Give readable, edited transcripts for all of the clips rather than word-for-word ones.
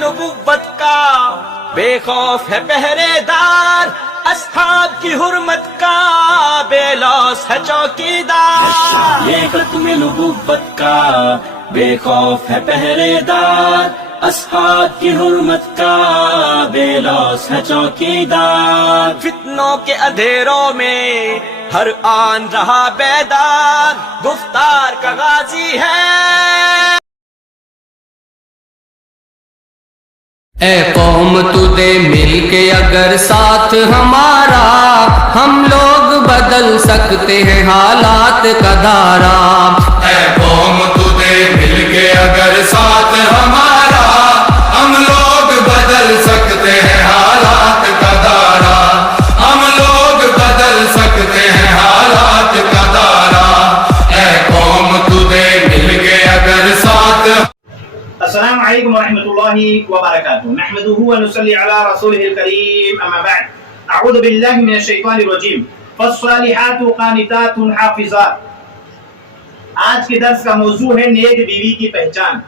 نبوت کا بے خوف ہے پہرے دار، اصحاب کی حرمت کا بے لوث ہے چوکیدار۔ یہ ختم نبوت کا بے خوف ہے پہرے دار، اصحاب کی حرمت کا بے لوث ہے چوکیدار۔ فتنوں کے اندھیروں میں ہر آن رہا بیدار، گفتار کا غازی ہے۔ اے قوم تو دے مل کے اگر ساتھ ہمارا، ہم لوگ بدل سکتے ہیں حالات کا دھارا۔ اے قوم تو دے مل کے اگر ساتھ ہمارا، ہم لوگ بدل سکتے ہیں حالات کا دھارا، ہم لوگ بدل سکتے ہیں حالات کا دھارا۔ اے قوم تو دے مل کے اگر ساتھ۔ السلام علیکم ورحمۃ اللہ وبرکاتہ، نحمده ونصلی علی رسولہ الکریم، اما بعد، اعوذ باللہ من الشیطان الرجیم، فالصالحات قانتات حافظات۔ آج کے درس کا موضوع ہے نیک بیوی کی پہچان۔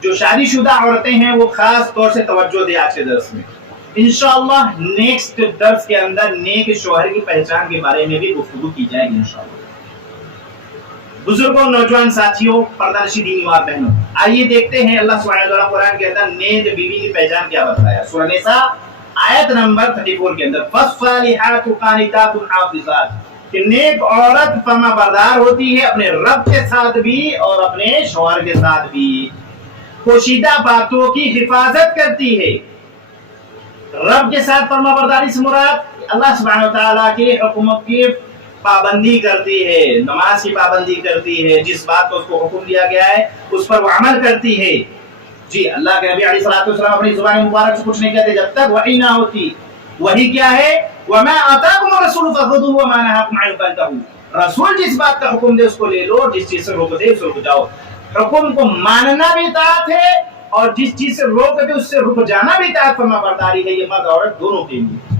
جو شادی شدہ عورتیں ہیں وہ خاص طور سے توجہ دیں آج کے درس میں۔ انشاءاللہ نیکسٹ درس کے اندر نیک شوہر کی پہچان کے بارے میں بھی گفتگو کی جائے گی انشاءاللہ۔ بزرگوں، نوجوان ساتھیوں، پردہ نشین دینی ماں بہنوں، آئیے دیکھتے ہیں اللہ سبحانہ وتعالیٰ قرآن کے اندر نیک بیوی کی پہچان کیا بتایا۔ سورہ نساء آیت نمبر 34 کے اندر، فالصالحات قانتات حافظات، کہ نیک عورت فرما بردار ہوتی ہے اپنے رب کے ساتھ بھی اور اپنے شوہر کے ساتھ بھی، پوشیدہ باتوں کی حفاظت کرتی ہے۔ رب کے ساتھ فرما برداری سے مراد اللہ سبحانہ وتعالیٰ کے حکم کی پابندی کرتی ہے، نماز کی پابندی کرتی ہے، جس بات کو اس کو حکم دیا گیا ہے اس پر وہ عمل کرتی ہے۔ جی، اللہ کے نبی علیہ الصلوۃ والسلام اپنی زبان مبارک سے کچھ نہیں کہتے جب تک وحی نہ ہوتی۔ وحی کیا ہے؟ وَمَا آتَاكُمُ الرَّسُولُ فَخُذُوهُ وَمَا نَهَاكُمْ عَنْهُ فَانْتَهُوا۔ رسول جس بات کا حکم دے اس کو لے لو، جس چیز سے روک دے اس سے رک جاؤ۔ حکم کو ماننا بھی اطاعت ہے اور جس چیز سے روک دے اس سے رک جانا بھی اطاعت فرما برداری ہے، یہ مرد عورت دونوں کے لیے۔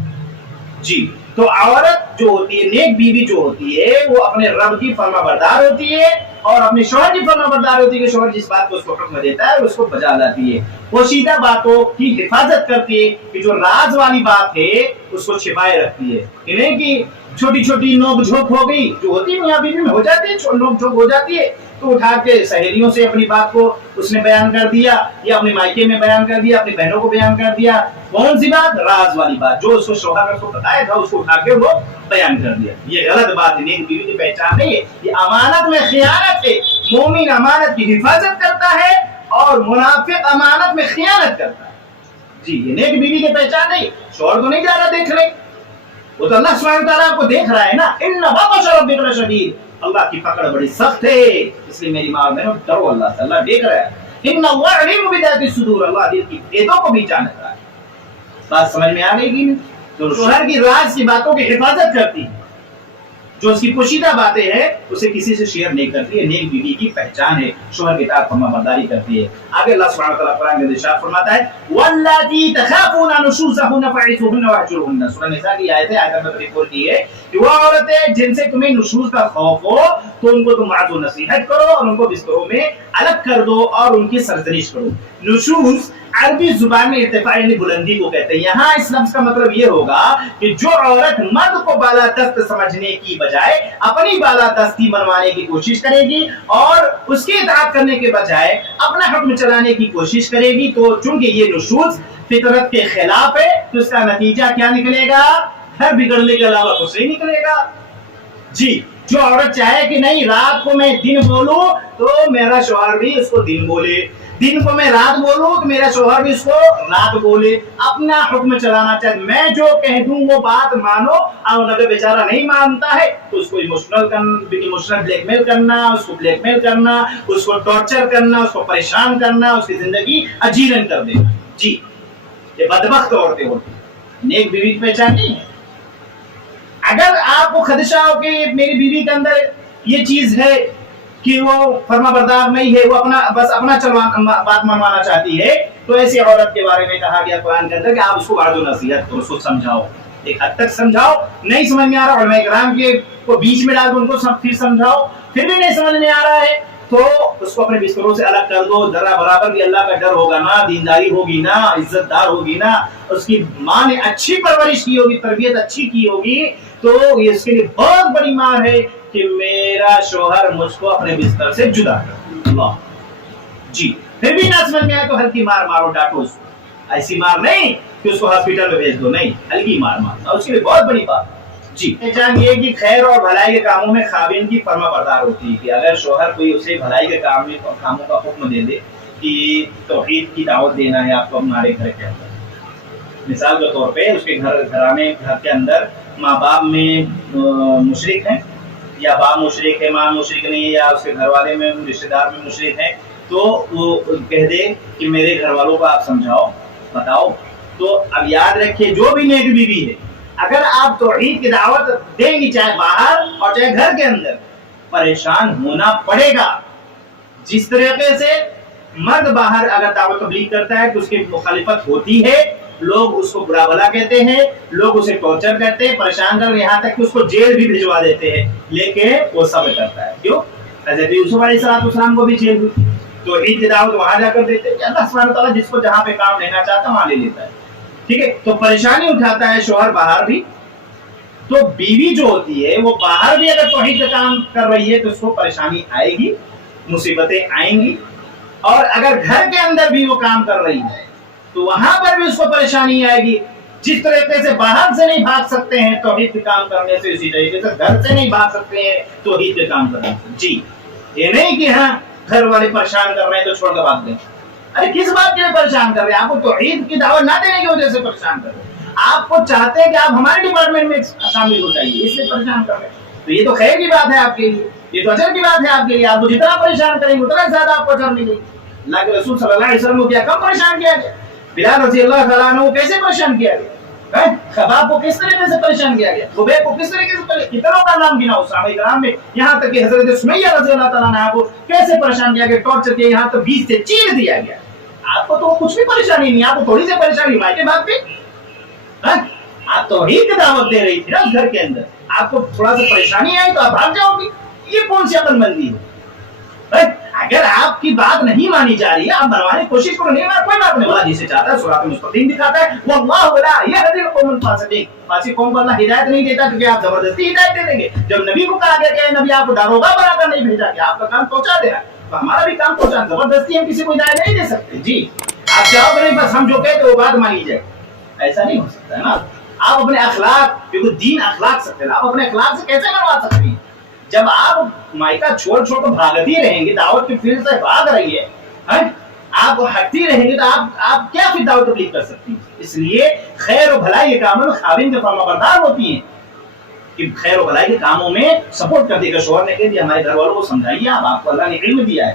جی، تو عورت جو ہوتی ہے، نیک بیوی جو ہوتی ہے، وہ اپنے رب کی فرما بردار ہوتی ہے اور اپنے شوہر کی فرما بردار ہوتی ہے کہ شوہر جس بات کو اس کو حکم دیتا ہے اس کو بجا لاتی ہے، پوشیدہ باتوں کی حفاظت کرتی ہے، کہ جو راز والی بات ہے اس کو چھپائے رکھتی ہے۔ انہیں کہ چھوٹی چھوٹی نوک جھوک ہو گئی جو ہوتی ہے میاں بیوی میں ہو جاتی ہے، نوک جھوک ہو جاتی ہے تو اٹھا کے سہیلیوں سے اپنی بات کو اس نے بیان کر دیا، یا اپنے مائکے میں بیان کر دیا، اپنی بہنوں کو بیان کر دیا۔ کون سی بات؟ راز والی بات، جو اس کو شوہر نے اس کو بتایا تھا اس کو اٹھا کے وہ بیان کر دیا۔ یہ غلط بات ہے، نیک بیوی کی پہچان نہیں ہے، یہ امانت میں خیانت ہے۔ مومن امانت کی حفاظت کرتا ہے اور منافق امانت میں خیانت کرتا ہے۔ جی، یہ نیک بیوی کی پہچان نہیں۔ شوہر تو نہیں جا رہا دیکھ لے، وہ تو اللہ سبحانہ وتعالیٰ آپ کو دیکھ رہا ہے نا۔ ان بطش ربک لشدید، اللہ کی پکڑ بڑی سخت ہے، اس لیے میری ماں بہنوں ڈرو اللہ سے، اللہ دیکھ رہا ہے۔ ان اللہ علیم بذات الصدور، اللہ دل کی باتوں کو بھی جانتا ہے۔ بات سمجھ میں آ گئی کہ جو شوہر کی راز کی باتوں کی حفاظت کرتی ہے، جو اس کی پوشیدہ باتیں ہیں اسے کسی سے شیئر نہیں کرتی ہے، نیک بیوی کی پہچان ہے، شوہر کے ساتھ فرما برداری کرتی ہے۔ آگے اللہ سبحانہ وتعالیٰ قرآن میں ارشاد فرماتا ہے، واللاتی تخافون نشوزهن فعظوهن واهجروهن۔ سورہ نساء کی آیت ہے، آیت نمبر 34 کی ہے کہ وہ عورتیں جن سے تمہیں نشوز کا خوف ہو تو ان کو تم وعظ و نصیحت کرو اور ان کو بستروں میں الگ کر دو اور ان کی سرزنش کرو۔ نشوز عربی زبان میں ارتفاع یعنی بلندی کو کہتے ہیں۔ یہاں اس لفظ کا مطلب یہ ہوگا کہ جو عورت مرد کو بالادست سمجھنے کی بجائے اپنی بالادستی منوانے کی کوشش کرے گی اور اس کی اطاعت کرنے کے بجائے اپنا حکم چلانے کی کوشش کرے گی، تو چونکہ یہ نشوز فطرت کے خلاف ہے تو اس کا نتیجہ کیا نکلے گا؟ گھر بگڑنے کے علاوہ کچھ نہیں نکلے گا۔ جی، جو عورت چاہے کہ نہیں رات کو میں دن بولوں تو میرا شوہر بھی اس کو دن بولے، دن کو میں رات بولوں تو میرا شوہر بھی اس کو رات بولے، اپنا حکم چلانا چاہے، میں جو کہہ دوں وہ بات مانو، اور اگر بیچارہ نہیں مانتا ہے تو اس کو ایموشنل بلیک میل کرنا، اس کو بلیک میل کرنا، اس کو ٹارچر کرنا، اس کو پریشان کرنا، اس کی زندگی اجیرن کر دینا۔ جی، یہ بدبخت عورتیں ہوتی ہیں، نیک بیوی کی پہچان نہیں ہے۔ اگر آپ کو خدشہ ہو کہ میری بیوی کے اندر یہ چیز ہے کہ وہ فرما بردار نہیں ہے، وہ بس اپنا بات منوانا چاہتی ہے، تو ایسی عورت کے بارے میں کہا گیا قرآن کے اندر کہ آپ اس کو وعظ و نصیحت کرو، اس کو سمجھاؤ، ایک حد تک سمجھاؤ، نہیں سمجھ میں آ رہا علماء کرام کے کو بیچ میں ڈال کے ان کو پھر سمجھاؤ، پھر بھی نہیں سمجھ میں آ رہا ہے تو اس کو اپنے بستروں سے الگ کر دو. ذرا برابر بھی اللہ کا ڈر ہوگا نا, دینداری ہوگی نا, عزت دار ہوگی نا, اس کی ماں نے اچھی پرورش کی ہوگی, تربیت اچھی کی ہوگی, تو یہ اس کے لیے بہت بڑی مار ہے کہ میرا شوہر مجھ کو اپنے بستر سے جدا کر. اللہ جی, پھر بھی نہ سمجھ میں آئے تو ہلکی مار مارو, ڈانٹو اس کو. ایسی مار نہیں کہ اس کو ہاسپٹل میں بھیج دو, نہیں, ہلکی مار مارو, اس کے لیے بہت بڑی بات. جی, پہچان یہ کہ خیر اور بھلائی کے کاموں میں خاوند کی فرما بردار ہوتی ہے. کہ اگر شوہر کوئی اسے بھلائی کے کاموں کا حکم دے دے کہ توحید کی دعوت دینا ہے آپ کو ہمارے گھر کے اندر, مثال کے طور پہ اس کے گھرانے گھر کے اندر ماں باپ میں مشرک ہیں, یا باپ مشرک ہے ماں مشرک نہیں ہے, یا اس کے گھر والے میں رشتے دار میں مشرک ہیں, تو وہ کہہ دے کہ میرے گھر والوں کو آپ سمجھاؤ بتاؤ. تو اب یاد رکھیے جو بھی نیک بیوی ہے, اگر آپ توحید کی دعوت دیں گی چاہے باہر اور چاہے گھر کے اندر, پریشان ہونا پڑے گا. جس طریقے سے مرد باہر اگر دعوت تبلیغ کرتا ہے تو اس کی مخالفت ہوتی ہے, لوگ اس کو برا بھلا کہتے ہیں, لوگ اسے ٹارچر کرتے ہیں, پریشان کر, یہاں تک کہ اس کو جیل بھی بھجوا دیتے ہیں, لیکن وہ صبر کرتا ہے. کیوں؟ حضرت یوسف علیہ السلام کو بھی جیل ہوئی, توحید کی دعوت وہاں جا کر دیتے ہیں کہ اللہ سبحانہ وتعالیٰ جس کو جہاں پہ کام لینا چاہتا ہے وہاں لے لیتا ہے. ٹھیک ہے, تو پریشانی اٹھاتا ہے شوہر باہر بھی, تو بیوی جو ہوتی ہے وہ باہر بھی اگر توحید کا کام کر رہی ہے تو اس کو پریشانی آئے گی, مصیبتیں آئیں گی, اور اگر گھر کے اندر بھی وہ کام کر رہی ہے تو وہاں پر بھی اس کو پریشانی آئے گی. جس طریقے سے باہر سے نہیں بھاگ سکتے ہیں توحید کے کام کرنے سے, اسی طریقے سے گھر سے نہیں بھاگ سکتے ہیں توحید کے کام کرنے سے. جی, یہ نہیں کہ ہاں گھر والے پریشان کر رہے ہیں تو چھوڑ کر بھاگ دیں. ارے کس بات کے لیے پریشان کر رہے ہیں؟ آپ کو توحید کی دعوت نہ دینے کی وجہ سے پریشان کر رہے ہیں, آپ کو چاہتے ہیں کہ آپ ہمارے ڈپارٹمنٹ میں شامل ہو جائیے, اس لیے پریشان کر رہے ہیں. تو یہ تو خیر کی بات ہے آپ کے لیے, یہ تو اجر کی بات ہے آپ کے لیے. آپ کو جتنا پریشان کریں گے اتنا زیادہ آپ کو اجر ملے گی. اللہ کے رسول صلی اللہ علیہ وسلم کو کیا کم پریشان کیا گیا؟ بلال رضی اللہ تعالیٰ عنہ کو کیسے پریشان کیا گیا؟ خباب کو کس طریقے سے پریشان کیا گیا؟ خبیب کو کس طریقے سے, کتنوں کا نام گنا صحابہ کرام میں, یہاں تک کہ حضرت سمیہ رضی اللہ تعالیٰ عنہ کو کیسے پریشان کیا گیا, ٹارچر کیا, یہاں تو 20 سے چیر دیا گیا. آپ کو تو کچھ بھی پریشانی نہیں, آپ کو تھوڑی سی پریشانی مائیں کے بات پہ. آپ توحید کی دعوت دے رہی تھی نا اس گھر کے اندر, آپ کو تھوڑا سا پریشانی آئی تو آپ بھاگ جاؤ گی. یہ کون سی عقل مندی ہے؟ اگر آپ کی بات نہیں مانی جا رہی ہے, آپ منوانے کی کوشش کرو, نہیں کوئی بات نہیں, اللہ جسے چاہتا ہے صراط مستقیم دکھاتا ہے. واللہ لا یہدی القوم الفاسقین, فاسق قوم کو اللہ ہدایت نہیں دیتا کیونکہ آپ زبردستی ہدایت دے دیں گے. جب نبی کو کہا گیا کہ نبی آپ کو داروغہ بنا کر نہیں بھیجا کہ آپ کا کام پہنچا دے رہا, تو ہمارا بھی کام پہنچا, زبردستی ہم کسی کو ہدایت نہیں دے سکتے. جی, آپ چاہو کہ نہیں بس ہم جو کہتے وہ بات مانی جائے, ایسا نہیں ہو سکتا ہے نا. آپ اپنے اخلاق, کیونکہ دین اخلاق سے ہے, آپ اپنے اخلاق سے کیسے منوا سکتے ہیں؟ جب آپ مائکہ چھوڑ چھوڑ کر بھاگتی رہیں گی, دعوت کی فیلڈ سے بھاگ رہی ہے, آپ ہٹتی رہیں گی, تو آپ کیا پھر دعوت تبلیغ کر سکتی ہیں؟ اس لیے خیر و بھلائی کے کاموں میں خاوند کے فرما بردار ہوتی ہیں, کہ خیر و بھلائی کے کاموں میں سپورٹ کر دے گا. شوہر نے کہہ دیا ہمارے گھر والوں کو سمجھائیے, آپ کو اللہ نے علم دیا ہے,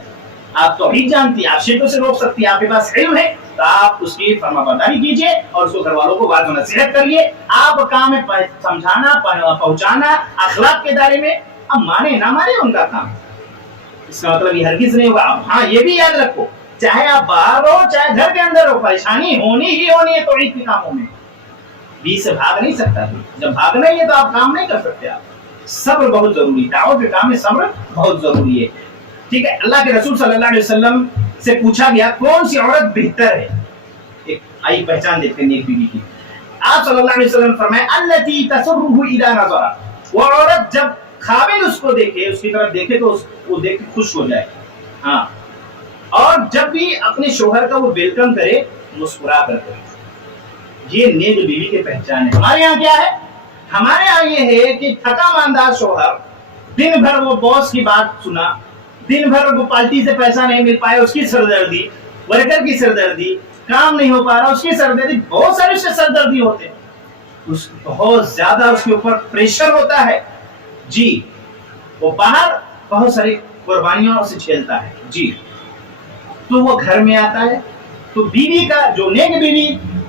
آپ توحید جانتی ہیں, آپ شرک سے روک سکتی ہیں, آپ کے پاس علم ہے, تو آپ اس کی فرما برداری کیجیے اور اس کو گھر والوں کو واضح نصیحت کریے. آپ کام ہے سمجھانا, پہنچانا, اخلاق کے دائرے میں. اب مانے نہ مانے ان کا کام, اس کا مطلب یہ ہرگز نہیں ہوگا. ہاں یہ بھی یاد رکھو, چاہے آپ باہر ہو چاہے گھر کے اندر ہو, پریشانی ہونی ہی ہونی ہے توحید کے کاموں میں. بیچ سے بھاگ نہیں سکتا, جب بھاگنا ہی ہے تو آپ کام نہیں کر سکتے. آپ صبر بہت ضروری, دعوت کے کام میں صبر بہت ضروری ہے. ٹھیک ہے, اللہ کے رسول صلی اللہ علیہ وسلم سے پوچھا گیا کون سی عورت بہتر ہے, ایک آئی پہچان دیتے ہیں نیک بیوی کی. آپ صلی اللہ علیہ وسلم فرمائے التی تسرہ اذا نظر, وہ عورت جب خاوند اس کو دیکھے, اس کی طرف دیکھے تو وہ دیکھ کے خوش ہو جائے. ہاں, اور جب بھی اپنے شوہر کا وہ ویلکم کرے مسکرا کر کرے. یہ نیک بیوی کی پہچان ہے. ہمارے یہاں کیا ہے؟ ہمارے یہاں یہ ہے کہ تھکا ماندہ شوہر, دن بھر وہ باس کی بات سنا, دن بھر وہ پارٹی سے پیسہ نہیں مل پایا اس کی سردردی, ورکر کی سردردی, کام نہیں ہو پا رہا اس کی سردردی, بہت سارے اس سے سردردی ہوتے ہیں, بہت زیادہ اس کے اوپر پریشر ہوتا ہے. جی, وہ باہر بہت ساری قربانیوں سے جھیلتا ہے. جی, تو وہ گھر میں آتا ہے تو بیوی کا, جو نیک بیوی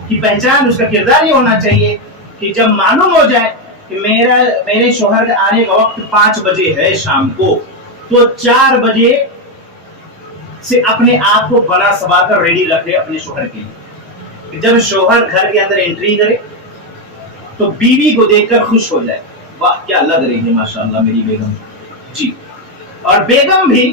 کی پہچان, اس کا کردار یہ ہونا چاہیے کہ جب معلوم ہو جائے کہ میرے شوہر کے آنے کا وقت 5 بجے ہے شام کو, تو 4 بجے سے اپنے آپ کو بنا سبا کر ریڈی رکھے اپنے شوہر کے لیے. جب شوہر گھر کے اندر انٹری کرے تو بیوی کو دیکھ کر خوش ہو جائے, واہ کیا لگ رہی ہے ماشاءاللہ میری بیگم. جی, اور بیگم بھی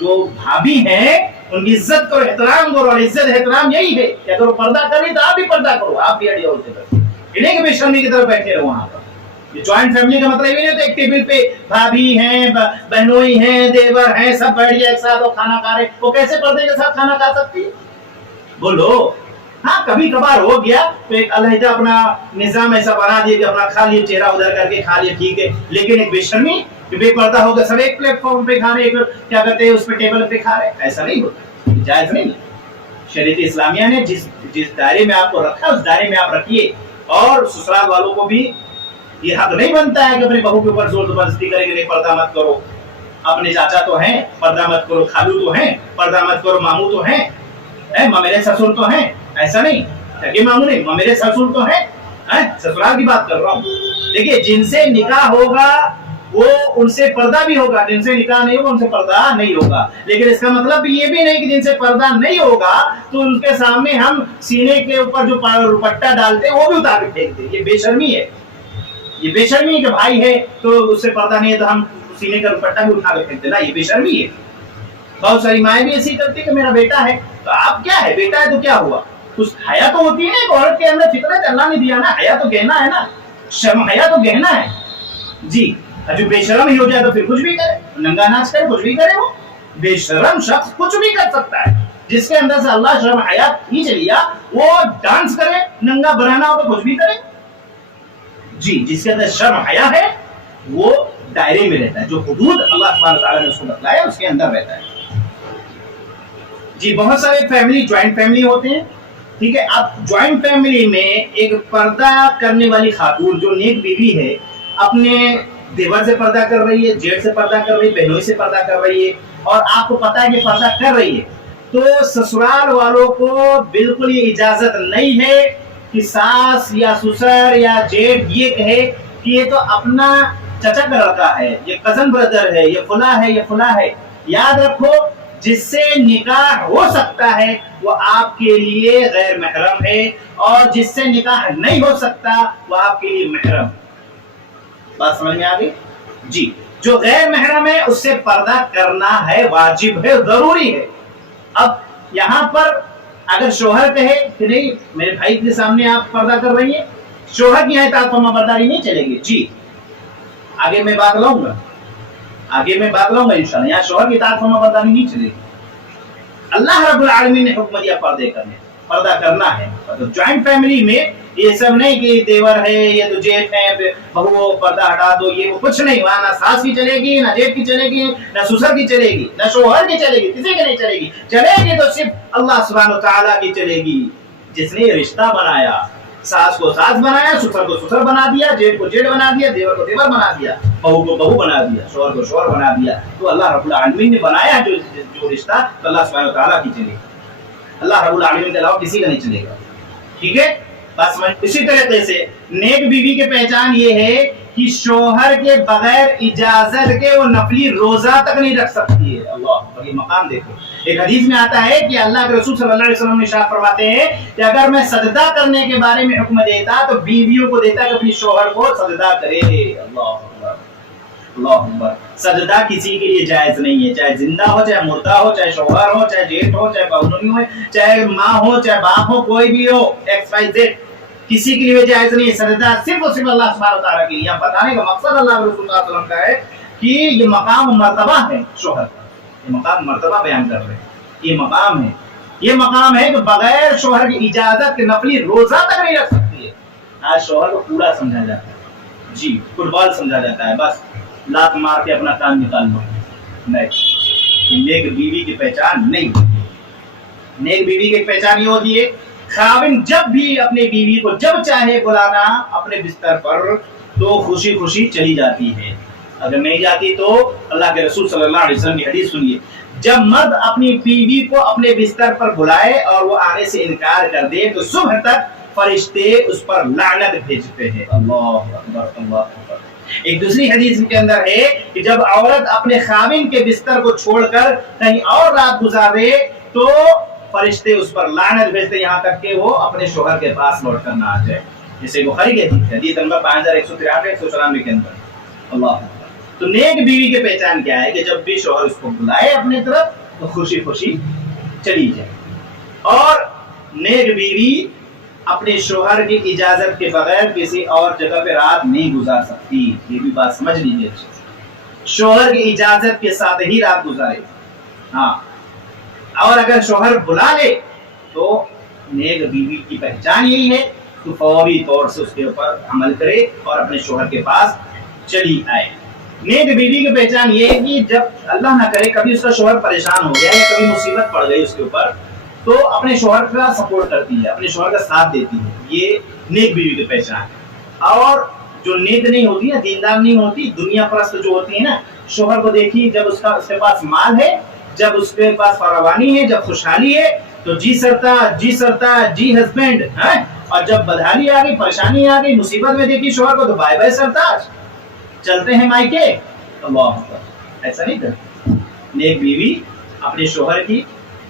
جو بھابھی ہیں ان کی عزت کرو، احترام کرو، اور عزت احترام یہی ہے کہ اگر وہ پردہ کر رہی تو آپ بھی پردہ کرو، آپ بھی اڑیا ہوتے کرو، انہیں کہ بے شرمی کی طرف بیٹھے رہو وہاں پر۔ یہ جوائنٹ فیملی کا مطلب یہ نہیں ہوتا ایک ٹیبل پہ بھابھی ہیں، بہنوئی ہیں، دیور ہیں، سب بیٹھ گئے ایک ساتھ اور کھانا کھا رہے، وہ کیسے پردے کے ساتھ کھانا کھا سکتی ہے؟ بولو۔ ہاں کبھی کبھار ہو گیا تو ایک علیحدہ اپنا نظام ایسا بنا دیا کہ اپنا کھا لیے، چہرہ ادھر کر کے کھا لیے، ٹھیک ہے، لیکن ایک بے شرمی کہ بے پردہ ہو گیا، سب ایک پلیٹ فارم پہ کھا رہے، کیا کہتے ہیں اس پہ ٹیبل پہ کھا رہے، ایسا نہیں ہوتا، جائز نہیں ہے۔ شریعت اسلامیہ نے جس دائرے میں آپ کو رکھا اس دائرے میں آپ رکھیے، اور سسرال والوں کو بھی یہ حق نہیں بنتا ہے کہ اپنی بہو کے اوپر زور زبردستی کرے کہ نہیں پردہ مت کرو، اپنے چاچا تو ہیں پردہ مت کرو، خالو تو ہیں پردہ مت کرو، ماموں تو ہیں، میرے سسر تو ہیں، ایسا نہیں، کہ ماموں نہیں، میرے سسر تو ہیں، سسرال کی بات کر رہا ہوں۔ دیکھیے جن سے نکاح ہوگا وہ ان سے پردہ بھی ہوگا، جن سے نکاح نہیں ہوگا ان سے پردہ نہیں ہوگا، لیکن اس کا مطلب یہ بھی نہیں کہ جن سے پردہ نہیں ہوگا تو ان کے سامنے ہم سینے کے اوپر جو دوپٹہ ڈالتے ہیں وہ بھی اتار کے پھینک دیں، یہ بے شرمی ہے، یہ بے شرمی ہے کہ بھائی ہے تو اس سے پردہ نہیں ہے تو ہم سینے کا دوپٹہ بھی اٹھا کے پھینک دینا، یہ بے شرمی ہے۔ بہت ساری مائیں بھی ایسی کرتی کہ میرا بیٹا ہے تو آپ کیا ہے، بیٹا ہے تو کیا ہوا، کچھ حیا تو ہوتی ہے نا، ایک عورت کے اندر فطرت اللہ نے دیا نا، حیا تو گہنا ہے نا، شرم حیا تو گہنا ہے جی۔ جو بے شرم ہی ہو جائے تو پھر کچھ بھی کرے، ننگا ناچ کرے، کچھ بھی کرے، وہ بے شرم شخص کچھ بھی کر سکتا ہے، جس کے اندر سے اللہ شرم حیا کھینچ لیا وہ ڈانس کرے، ننگا بنانا ہو تو کچھ بھی کرے جی، جس کے اندر شرم حیا ہے وہ دائرے میں رہتا ہے، جو حدود اللہ سبحانہ وتعالی نے اس کو بتلایا اس کے اندر رہتا ہے جی۔ بہت سارے فیملی جوائنٹ فیملی ہوتے ہیں، ٹھیک ہے، اب جوائنٹ فیملی میں ایک پردہ کرنے والی خاتون جو نیک بیوی ہے اپنے دیور سے پردہ کر رہی ہے، جیٹ سے پردہ کر رہی ہے، بہنوئی سے پردہ کر رہی ہے، اور آپ کو پتا ہے کہ پردہ کر رہی ہے، تو سسرال والوں کو بالکل یہ اجازت نہیں ہے کہ ساس یا سسر یا جیٹ یہ کہے کہ یہ تو اپنا چچا کا لڑکا ہے، یہ کزن بردر ہے، یہ فلاں ہے، یہ فلاں ہے۔ یاد رکھو جس سے نکاح ہو سکتا ہے وہ آپ کے لیے غیر محرم ہے، اور جس سے نکاح نہیں ہو سکتا وہ آپ کے لیے محرم۔ بات سمجھ میں آ گئی جی؟ جو غیر محرم ہے اس سے پردہ کرنا ہے، واجب ہے، ضروری ہے۔ اب یہاں پر اگر شوہر کہے کہ نہیں میرے بھائی کے سامنے آپ پردہ کر رہی ہیں، شوہر کی اطاعت فرما برداری نہیں چلے گی جی۔ آگے میں بات لاؤں گا انشاءاللہ، یہاں شوہر کی اطاعت فرما برداری نہیں چلے گی۔ اللہ رب العالمین نے حکم دیا پردہ کرنا ہے۔ جوائنٹ فیملی میں یہ سب نہیں کہ دیور ہے، یہ تو جیٹ ہے، بہو پردہ ہٹا دو، یہ وہ کچھ نہیں، وہاں نہ ساس کی چلے گی، نہ جیٹ کی چلے گی، نہ سسر کی چلے گی، نہ شوہر کی چلے گی، کسی کی نہیں چلے گی۔ چلے گی تو صرف اللہ سبحانہ وتعالی کی چلے گی، جس نے رشتہ بنایا، ساس کو ساس بنایا، سسر کو سسر بنا دیا، جیٹ کو جیٹ بنا دیا، دیور کو دیور بنا دیا، بہو کو بہو بنا دیا، شوہر کو شوہر بنا دیا، تو اللہ رب العالمین نے بنایا جو رشتہ تو اللہ سبحانہ وتعالی کی چلے گا، اللہ رب العالمین کے علاوہ کسی کا نہیں چلے گا، ٹھیک ہے؟ بس اسی طریقے سے نیک بیوی کی پہچان یہ ہے کہ شوہر کے بغیر اجازت کے وہ نفلی روزہ تک نہیں رکھ سکتی ہے۔ اللہ، یہ مقام دیکھو، ایک حدیث میں آتا ہے کہ اللہ کے رسول صلی اللہ علیہ وسلم نے ارشاد فرماتے ہیں کہ اگر میں سجدہ کرنے کے بارے میں حکم دیتا تو بیویوں کو دیتا کہ اپنی شوہر کو سجدہ کرے۔ اللہ اکبر، اللہ اکبر۔ سجدہ کسی کے لیے جائز نہیں ہے، چاہے زندہ ہو، چاہے مردہ ہو، چاہے شوہر ہو، چاہے جیٹ ہو، چاہے بہنوئی ہو، چاہے ماں ہو، چاہے باپ ہو، کوئی بھی ہو، ایکس وائی زیڈ، کسی کے لیے جائز نہیں ہے۔ سجدہ صرف اور صرف اللہ سبحانہ وتعالیٰ کے لیے۔ بتانے کا مقصد اللہ کے رسول صلی اللہ علیہ وسلم کا ہے کہ یہ مقام و مرتبہ ہے شوہر کا، یہ مقام مرتبہ بیان کر رہے ہیں، یہ مقام ہے کہ بغیر شوہر کی اجازت کے نفلی روزہ تک نہیں رکھ سکتی ہے۔ آج شوہر کو پورا سمجھا جاتا ہے جی، فٹ بال سمجھا جاتا ہے، بس لات مار کے اپنا کام نکال لو، نہیں۔ نیک بیوی کی پہچان نہیں ہوتی۔ نیک بیوی کی پہچان یہ ہوتی ہے خاوند جب بھی اپنے بیوی کو جب چاہے بلانا اپنے بستر پر تو خوشی خوشی چلی جاتی ہے، اگر نہیں جاتی تو اللہ کے رسول صلی اللہ علیہ وسلم کی حدیث سنیے، جب مرد اپنی بیوی کو اپنے بستر پر بلائے اور وہ آنے سے انکار کر دے تو صبح تک فرشتے اس پر لعنت بھیجتے ہیں۔ اللہ اکبر، اللہ اکبر۔ ایک دوسری حدیث کے اندر ہے کہ جب عورت اپنے خاوند کے بستر کو چھوڑ کر کہیں اور رات گزارے تو فرشتے اس پر لعنت بھیجتے یہاں تک کہ وہ اپنے شوہر کے پاس لوٹ کر نہ آ جائے، جسے بخاری کی حدیث ہے، حدیث نمبر 5163 194 کے اندر۔ اللہ تو نیک بیوی کی پہچان کیا ہے کہ جب بھی شوہر اس کو بلائے اپنے طرف تو خوشی خوشی چلی جائے. اور نیک بیوی اپنے شوہر کی اجازت کے بغیر کسی اور جگہ پہ رات نہیں گزار سکتی. یہ بھی بات سمجھ لیجیے اچھے سے. شوہر کی اجازت کے ساتھ ہی رات گزارے. ہاں، اور اگر شوہر بلا لے تو نیک بیوی کی پہچان یہی ہے کہ فوری طور سے اس کے اوپر عمل کرے اور اپنے شوہر کے پاس چلی آئے. نیک بیوی کی پہچان یہ ہے کہ جب اللہ نہ کرے کبھی اس کا شوہر پریشان ہو گیا یا کبھی مصیبت پڑ گئی اس کے اوپر تو اپنے شوہر کا سپورٹ کرتی ہے، اپنے شوہر کا ساتھ دیتی ہے. یہ نیک بیوی کی پہچان ہے. اور جو نیک نہیں ہوتی ہے، دیندار نہیں ہوتی، دنیا پرست جو ہوتی ہے نا، شوہر کو دیکھی جب اس کے پاس مال ہے، جب اس کے پاس فراوانی ہے، جب خوشحالی ہے تو جی سرتا جی ہسبینڈ، اور جب بدحالی آ گئی، پریشانی آ گئی، مصیبت میں دیکھی شوہر کو تو بائے بائے سرتاج، چلتے ہیں مائکے. اللہ اکبر. ایسا نہیں کرتی. نیک بیوی اپنے شوہر کی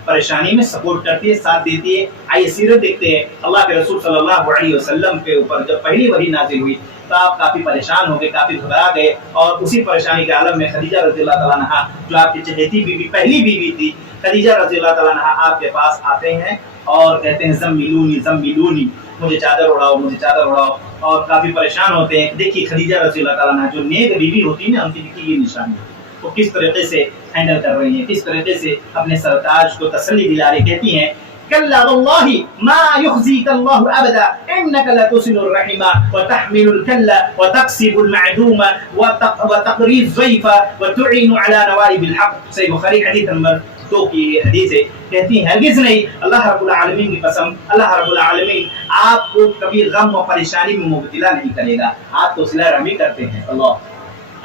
پریشانی میں سپورٹ کرتی ہے، ساتھ دیتی ہے. آئیے سیرت دیکھتے ہیں. اللہ کے رسول صلی اللہ علیہ وسلم کے اوپر جب پہلی وحی نازل ہوئی تو آپ کافی پریشان ہو گئے، کافی گھبرا گئے، اور اسی پریشانی کے عالم میں خدیجہ رضی اللہ تعالیٰ عنہا جو آپ کی چہیتی بیوی، پہلی بیوی تھی، خدیجہ رضی اللہ تعالیٰ عنہا آپ کے پاس آتے ہیں اور کہتے ہیں زملونی، مجھے چادر اڑاؤ، اور کافی پریشان ہوتے ہیں. دیکھیے خدیجہ رضی اللہ تعالیٰ عنہا جو نیک بیوی ہوتی ہے نا، ان کی یہ نشانی ہے. وہ کس طریقے سے ہینڈل کر رہی ہیں، کس طریقے سے اپنے سرتاج کو تسلی دلا رہی. کہتی ہیں کلا واللہ ما يخزيك الله ابدا انك لتصل الرحم وتحمل الكل وتكسب المعدوم وتقري الضيف وتعين على نوائب الحق. صحیح بخاری حدیث نمبر 2 کی حدیث ہے. کہتی ہیں ہرگز نہیں، اللہ رب العالمین کی قسم، اللہ رب العالمین آپ کو کبھی غم و پریشانی میں مبتلا نہیں کرے گا. آپ تو صلہ رحمی کرتے ہیں،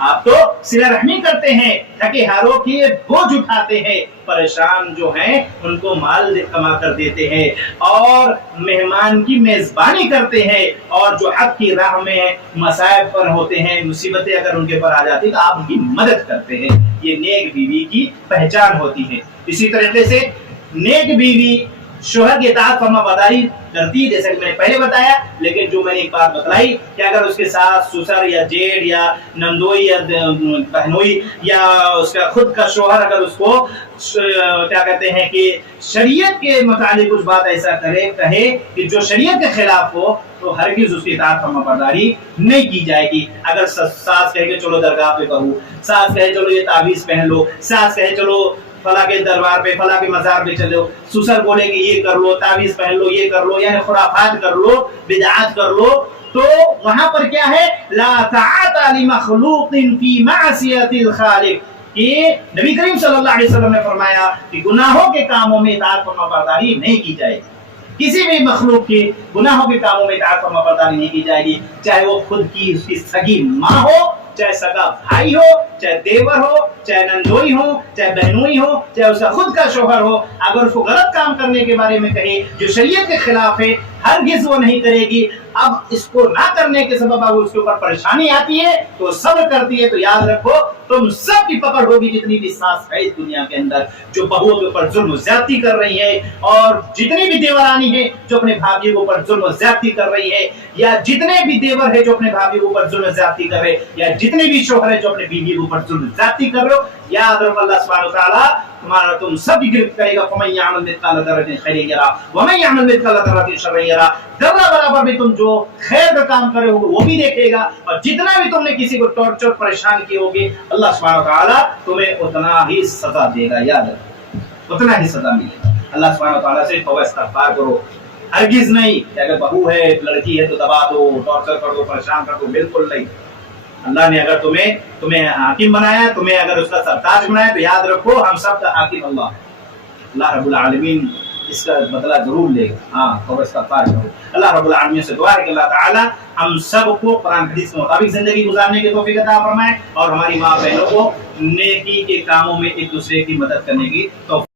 آپ تو صلہ رحمی کرتے ہیں، تھکے ہاروں کی بوجھ اٹھاتے ہیں، پریشان جو ہیں ان کو مال کما کر دیتے ہیں، اور مہمان کی میزبانی کرتے ہیں، اور جو حق کی راہ میں مصائب پر ہوتے ہیں، مصیبتیں اگر ان کے پر آ جاتی تو آپ ان کی مدد کرتے ہیں. یہ نیک بیوی کی پہچان ہوتی ہے. اسی طریقے سے نیک بیوی شوہر کی اطاعت فرما برداری کرتی ہے، جیسا کہ میں نے پہلے بتایا. لیکن جو میں نے ایک بات بتلائی کہ اگر اس کے ساتھ سسر یا جیٹ یا نندوئی یا بہنوئی یا اس کا خود کا شوہر اگر اس کو کیا کہتے ہیں کہ شریعت کے متعلق کچھ بات ایسا کہے کہ جو شریعت کے خلاف ہو تو ہرگز اس کی اطاعت فرما برداری نہیں کی جائے گی. اگر ساس کہے کہ چلو درگاہ پہ کہو، ساس کہے چلو یہ تعویذ پہن لو، ساس کہے چلو فلاں کے دربار پہ، فلاں کے مزار پہ چلو، سسر بولے کہ یہ کر لو، تعویذ پہن لو، یہ کر لو، یعنی خرافات کر لو، بدعات کر لو، تو وہاں پر کیا ہے؟ لا طاعت لمخلوق فی معصیت الخالق. کہ نبی کریم صلی اللہ علیہ وسلم نے فرمایا کہ گناہوں کے کاموں میں اطاعت فرما برداری نہیں کی جائے گی. کسی بھی مخلوق کے گناہوں کے کاموں میں اطاعت فرما برداری نہیں کی جائے گی، چاہے وہ خود کی اس کی سگی ماں ہو، چاہے سگا بھائی ہو، چاہے دیور ہو، چاہے نندوئی ہو، چاہے بہنوئی ہو، چاہے اس کا خود کا شوہر ہو. اگر اس کو غلط کام کرنے کے بارے میں کہے جو شریعت کے خلاف ہے، ہرگز وہ نہیں کرے گی. اب اس کو نہ کرنے کے سبب اگر اس کے اوپر پریشانی آتی ہے تو صبر کرتی ہے. تو یاد رکھو تم سب کی پکڑ ہوگی، جتنی بھی ساس ہے اس دنیا کے اندر جو بہوؤں کے اوپر ظلم و زیادتی کر رہی ہے، اور جتنی بھی دیورانی ہے جو اپنے بھابھی کے اوپر ظلم و زیادتی کر رہی ہے، یا جتنے بھی دیور ہے جو اپنے بھابھی کے اوپر ظلم و زیادتی کر رہے، یا جتنے بھی شوہر ہے جو اپنے بیوی کے اوپر ظلم و زیادتی کر رہے ہو، یاد رکھو اللہ سبحانہ وتعالیٰ تم سب کی گرفت کرے گا. فَمَن يَعْمَلْ مِثْقَالَ ذَرَّةٍ خَيْرًا يَرَهُ وَمَن يَعْمَلْ مِثْقَالَ ذَرَّةٍ شَرًّا يَرَهُ. ذرہ برابر بھی تم جو خیر کا کام کرے ہوگے وہ بھی دیکھے گا، اور جتنا بھی تم نے کسی کو ٹارچر پریشان کیے ہوگے اللہ سبحانہ وتعالیٰ تمہیں اتنا ہی سزا دے گا. یاد رکھو اتنا ہی سزا ملے گا. اللہ سبحانہ وتعالیٰ سے توبہ استغفار کرو. ہرگز نہیں کہ اگر بہو ہے لڑکی ہے تو دبا دو، ٹارچر کر دو، پریشان کر دو. بالکل نہیں. اللہ نے اگر تمہیں حاکم بنایا، تمہیں اگر اس کا سرتاج بنایا، تو یاد رکھو ہم سب کا حاکم اللہ ہے. اللہ رب العالمین اس کا بدلہ ضرور لے گا. ہاں توبہ استغفار کرو. اللہ رب العالمین سے دعا ہے کہ اللہ تعالی ہم سب کو قرآن حدیث کے مطابق زندگی گزارنے کی توفیق عطا فرمائے، اور ہماری ماں بہنوں کو نیکی کے کاموں میں ایک دوسرے کی مدد کرنے کی توفیق